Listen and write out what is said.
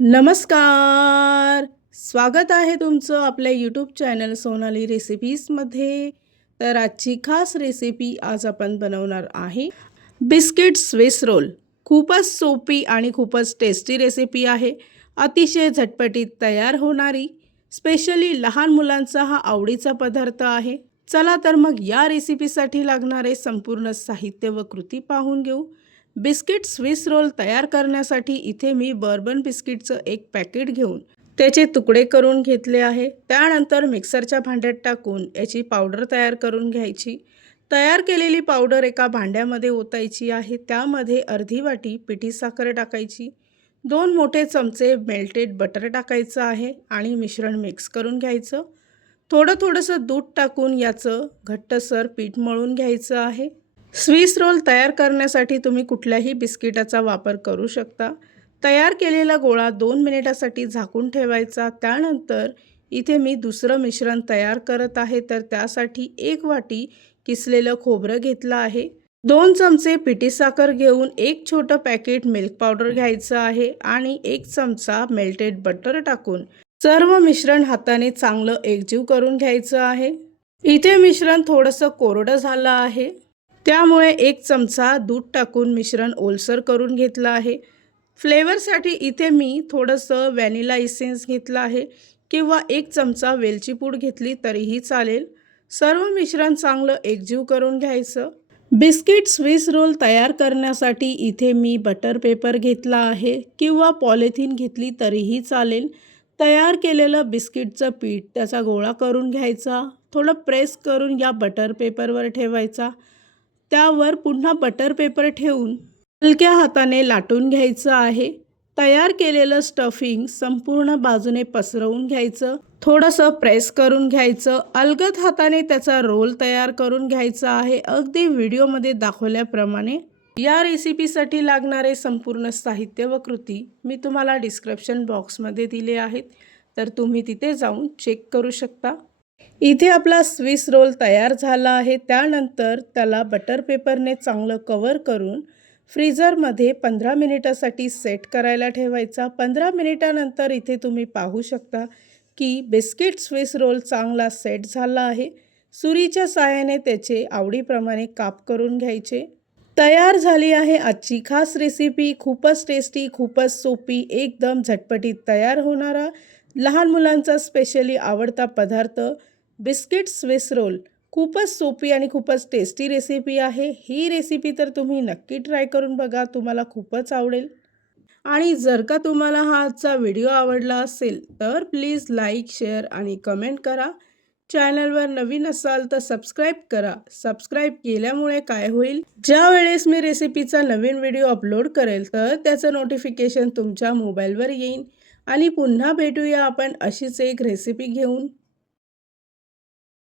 नमस्कार. स्वागत आहे तुमचं आपल्या यूट्यूब चॅनल सोनाली रेसिपीजमध्ये. तर आजची खास रेसिपी आज आपण बनवणार आहे बिस्किट स्विस रोल. खूपच सोपी आणि खूपच टेस्टी रेसिपी आहे. अतिशय झटपटीत तयार होणारी, स्पेशली लहान मुलांचा हा आवडीचा पदार्थ आहे. चला तर मग या रेसिपीसाठी लागणारे संपूर्ण साहित्य व कृती पाहून घेऊ. बिस्किट स्विस रोल तयार करण्यासाठी इथे मी बर्बन बिस्किटचं एक पॅकेट घेऊन त्याचे तुकडे करून घेतले आहे. त्यानंतर मिक्सरच्या भांड्यात टाकून याची पावडर तयार करून घ्यायची. तयार केलेली पावडर एका भांड्यामध्ये ओतायची आहे. त्यामध्ये अर्धी वाटी पिठी साखर टाकायची, 2 मोठे चमचे मेल्टेड बटर टाकायचं आहे आणि मिश्रण मिक्स करून घ्यायचं. थोडंसं दूध टाकून याचं घट्टसर पीठ मळून घ्यायचं आहे. स्विस रोल तयार करण्यासाठी तुम्ही कुठल्याही बिस्किटाचा वापर करू शकता. तयार केलेला गोळा 2 मिनिटासाठी झाकून ठेवायचा. त्यानंतर इथे मी दुसरं मिश्रण तयार करत आहे. तर त्यासाठी 1 वाटी किसलेलं खोबरं घेतलं आहे. 2 चमचे पिठी साखर घेऊन 1 छोटं पॅकेट मिल्क पावडर घ्यायचं आहे आणि 1 चमचा मेल्टेड बटर टाकून सर्व मिश्रण हाताने चांगलं एकजीव करून घ्यायचं आहे. इथे मिश्रण थोडंसं कोरडं झालं आहे, त्यामुळे 1 चमचा दूध टाकून मिश्रण ओलसर करून घेतलं आहे. फ्लेवरसाठी इथे मी थोडंसं व्हॅनिला इसेन्स घेतलं आहे किंवा 1 चमचा वेलची पूड घेतली तरीही चालेल. सर्व मिश्रण चांगलं एकजीव करून घ्यायचं. बिस्किट स्विस रोल तयार करण्यासाठी इथे मी बटर पेपर घेतला आहे किंवा पॉलिथिन घेतली तरीही चालेल. तयार केलेलं बिस्किटचं पीठ त्याचा गोळा करून घ्यायचा. थोडं प्रेस करून या बटर पेपरवर ठेवायचा. त्यावर पुन्हा बटर पेपर ठेवून हलक्या हाताने लाटून घ्यायचं आहे. तयार केलेलं स्टफिंग संपूर्ण बाजूने पसरवून घ्यायचं. थोडंसं प्रेस करून घ्यायचं. अलगद हाताने त्याचा रोल तयार करून घ्यायचा आहे, अगदी व्हिडिओमध्ये दाखवल्याप्रमाणे. या रेसिपीसाठी लागणारे संपूर्ण साहित्य व कृती मी तुम्हाला डिस्क्रिप्शन बॉक्समध्ये दिले आहेत, तर तुम्ही तिथे जाऊन चेक करू शकता. इथे आपला स्विस रोल तयार झाला आहे. त्यानंतर त्याला बटर पेपरने चांगलं कवर करून फ्रीझरमध्ये 15 मिनिटासाठी सेट करायला ठेवायचा. 15 मिनिटानंतर इथे तुम्ही पाहू शकता की बिस्किट स्विस रोल चांगला सेट झाला आहे. सुरीच्या साहाय्याने त्याचे आवडीप्रमाणे काप करून घ्यायचे. तयार झाली आहे आजची खास रेसिपी. खूपच टेस्टी, खूपच सोपी, एकदम झटपटीत तयार होणारा लहान मुलांचा स्पेशली आवडता पदार्थ बिस्किट स्विस रोल. खूपच सोपी आणि खूपच टेस्टी रेसिपी आहे. ही रेसिपी तर तुम्ही नक्की ट्राय करून बघा, तुम्हाला खूपच आवडेल. आणि जर का तुम्हाला हा आजचा व्हिडिओ आवडला असेल तर प्लीज लाईक, शेअर आणि कमेंट करा. चॅनलवर नवीन असाल तर सबस्क्राईब करा. सबस्क्राईब केल्यामुळे काय होईल, ज्या वेळेस मी रेसिपीचा नवीन व्हिडिओ अपलोड करेल तर त्याचं नोटिफिकेशन तुमच्या मोबाईलवर येईल. आणि पुन्हा भेटूया आपण अशीच एक रेसिपी घेऊन.